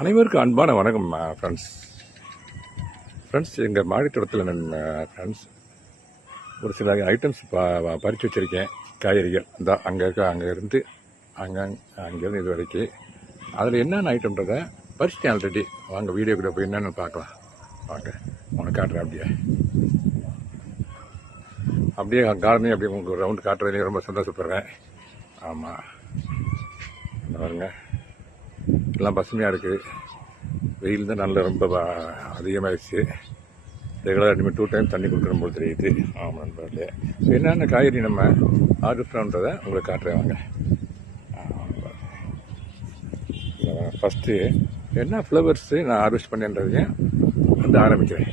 அனைவருக்கும் அன்பான வணக்கம் ஃப்ரெண்ட்ஸ் எங்கள் மாடித்தோட்டத்தில் நான் ஃப்ரெண்ட்ஸ் ஒரு சில ஐட்டம்ஸ் பறித்து வச்சுருக்கேன். காய்கறிகள் இந்த அங்கேருந்து அங்கேருந்து இது வரைக்கும் அதில் என்னென்ன ஐட்டம்ன்றதை பறிச்சிட்டேன் ஆல்ரெடி. வாங்க வீடியோ கூட போய் என்னென்னு பார்க்கலாம். வாங்க உனக்கு காட்டுறேன். அப்படியே கார்டனே அப்படியே உங்களுக்கு ரவுண்டு காட்டுறதுலேயும் ரொம்ப சந்தோஷப்படுறேன். ஆமாம், பாருங்க எல்லாம் பசுமையாக இருக்குது. வெயில் தான் நல்ல ரொம்ப அதிகமாகிடுச்சு. ரெகுலராக இனிமேல் 2 டைம் தண்ணி கொடுக்கணும் போல் தெரியுது. ஆமாம் நண்பர்களே, என்னென்ன காய்கறி நம்ம ஆர்டர்ன்றதை உங்களுக்கு காட்டுறேன். வாங்க ஃபஸ்ட்டு என்ன ஃப்ளவர்ஸு நான் ஹார்வெஸ்ட் பண்ணேன்றதையும் வந்து ஆரம்பிக்கிறேன்.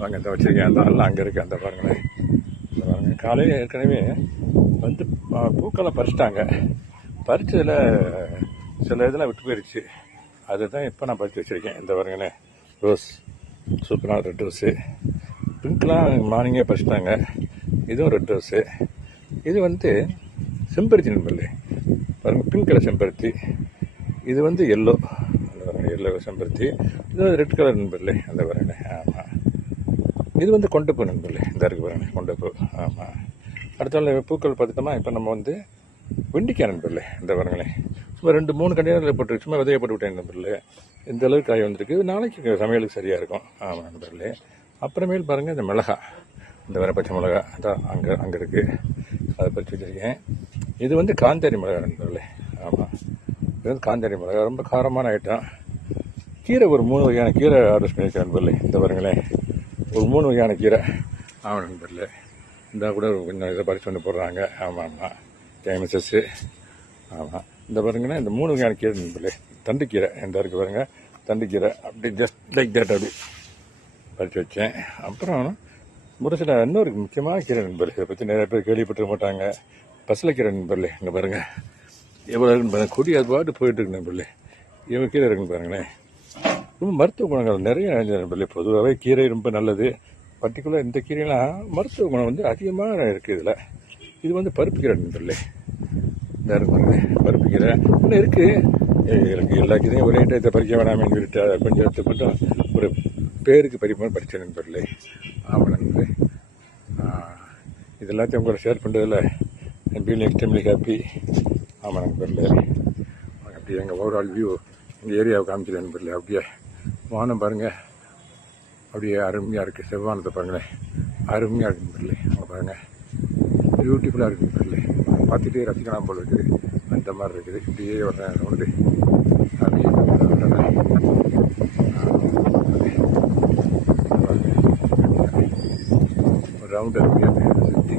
வாங்க இந்த வச்சுருக்கேன். அந்த ஆள்லாம் அங்கே இருக்குது. அந்த பாருங்களேன், இந்த பாருங்கள் காலையில் ஏற்கனவே வந்து பூக்கெல்லாம் பறிச்சிட்டாங்க. பறிச்சதில் சில இதெல்லாம் விட்டு போயிடுச்சு. அதுதான் இப்போ நான் பறித்து வச்சுருக்கேன். இந்த பாருங்களே, ரோஸ் சூப்பரான ரெட் ரோஸு. பிங்க்லாம் மார்னிங்கே பறிச்சிட்டாங்க. இதுவும் ரெட் ரோஸு. இது வந்து செம்பருத்தி நண்பர்களே, பாருங்கள் பிங்க் கலர் செம்பருத்தி. இது வந்து எல்லோ, அந்த பாருங்கள் எல்லோ செம்பருத்தி. இது வந்து ரெட் கலர் நண்பர்களே, அந்த பாருங்களே. ஆமாம், இது வந்து கொண்டைப்பூ நண்பர்களே. இந்த இருக்குது பாருங்கள் கொண்டைப்பூ. ஆமாம், அடுத்த பூக்கள் பார்த்துட்டோமா. இப்போ நம்ம வந்து வெண்டிக்காய் நண்பர்களே, இந்த பாருங்களேன். சும்மா 2-3 கண்டெய்னரில் போட்டு சும்மா விதையை போட்டு விட்டேன் நண்பர்களே. இந்த அளவுக்கு காய் வந்திருக்கு. நாளைக்கு சமையலுக்கு சரியாக இருக்கும். ஆமாம் நண்பர்களே. அப்புறமேல் பாருங்கள் இந்த மிளகா, இந்த வேறு பச்சை மிளகா அதான் அங்கே இருக்குது. அதை பறித்து வச்சுருக்கேன். இது வந்து காந்தாரி மிளகா நண்பர்களே. ஆமாம், இது வந்து காந்தாரி மிளகா, ரொம்ப காரமான ஐட்டம். கீரை ஒரு 3 வகையான கீரை ஆர்டர் பண்ணியிருக்கேன் நண்பர்களே. இந்த பாருங்களேன், ஒரு 3 வகையான கீரை. ஆமாம் நண்பர்களே, இந்த கூட கொஞ்சம் இதை பறித்து வந்து போடுறாங்க. ஆமாம் கேமஸஸ்ஸு. ஆமாம், இந்த பாருங்கன்னா இந்த 3 வகையான கீரை நண்பர்களே. தண்டுக்கீரை எந்த இருக்குது பாருங்கள், தண்டுக்கீரை அப்படி ஜஸ்ட் லைக் தேட் அப்படி பறித்து வச்சேன். அப்புறம் ஒரு சில இன்னொரு முக்கியமான கீரை நண்பர்களே, இதை பற்றி நிறைய பேர் கேள்விப்பட்டிருக்க மாட்டாங்க. பசலைக்கீரை நண்பர்களே. இங்கே பாருங்கள் எவ்வளோ இருக்குன்னு பாருங்கள். கொடி அது பாட்டு போயிட்டுருக்கு நண்பர்களே. இவங்க கீரை இருக்குன்னு பாருங்களேன். ரொம்ப மருத்துவ குணங்கள் நிறைய நண்பர்களே. பொதுவாகவே கீரை ரொம்ப நல்லது. பர்டிகுலர் இந்த கீரைலாம் மருத்துவ குணம் வந்து அதிகமாக இருக்குது இதில். இது வந்து பருப்பு கீரை நண்பர்களே. இந்த இருக்குங்க பருப்பு கீரை இன்னும் இருக்குது. எனக்கு எல்லா கீரையும் ஒரே டயத்தை பறிக்க வேணாமே சொல்லிட்டு அதை கொஞ்சம் எடுத்து மட்டும் ஒரு பேருக்கு பறிப்போம் பறிச்ச நண்பர்களே. ஆமாம் நண்பர்களே, இது எல்லாத்தையும் உங்களை ஷேர் பண்ணுறதில்ல என் ஃபீலிங் எக்ஸ்ட்ரீம்லி ஹாப்பி. ஆமாம் நண்பர்களே, அப்படியே எங்கள் ஓவரால் வியூ எங்கள் ஏரியாவை காமிக்கிறேன் நண்பர்களே. அப்படியே வானம் பாருங்கள், அப்படியே அருமையாக இருக்குது. செவ்வானத்தை பாருங்களேன், அருமையாக இருக்குது நண்பர்களே. அங்கே பாருங்கள் பியூட்டிஃபுல்லாக இருக்குது நண்பர்களே. பார்த்துட்டே ரசிக்கலாம் போல் இருக்குது, அந்த மாதிரி இருக்குது. இப்படியே வர்றேன் வந்து அப்படியே ஒரு ரவுண்டு அப்படியே சுற்றி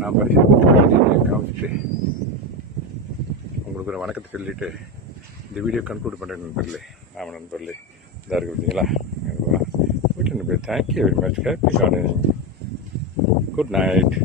நான் காமிச்சிட்டு உங்களுக்கு ஒரு வணக்கத்தை சொல்லிட்டு இந்த வீடியோ கன்க்ளூட் பண்ணுறேன் நண்பர்களே. ஆமாம் நண்பர்களே, இதாக இருக்குது பார்த்தீங்களா வீட்டில் நண்பர்களே. Thank you very much. Happy gardening. Good night.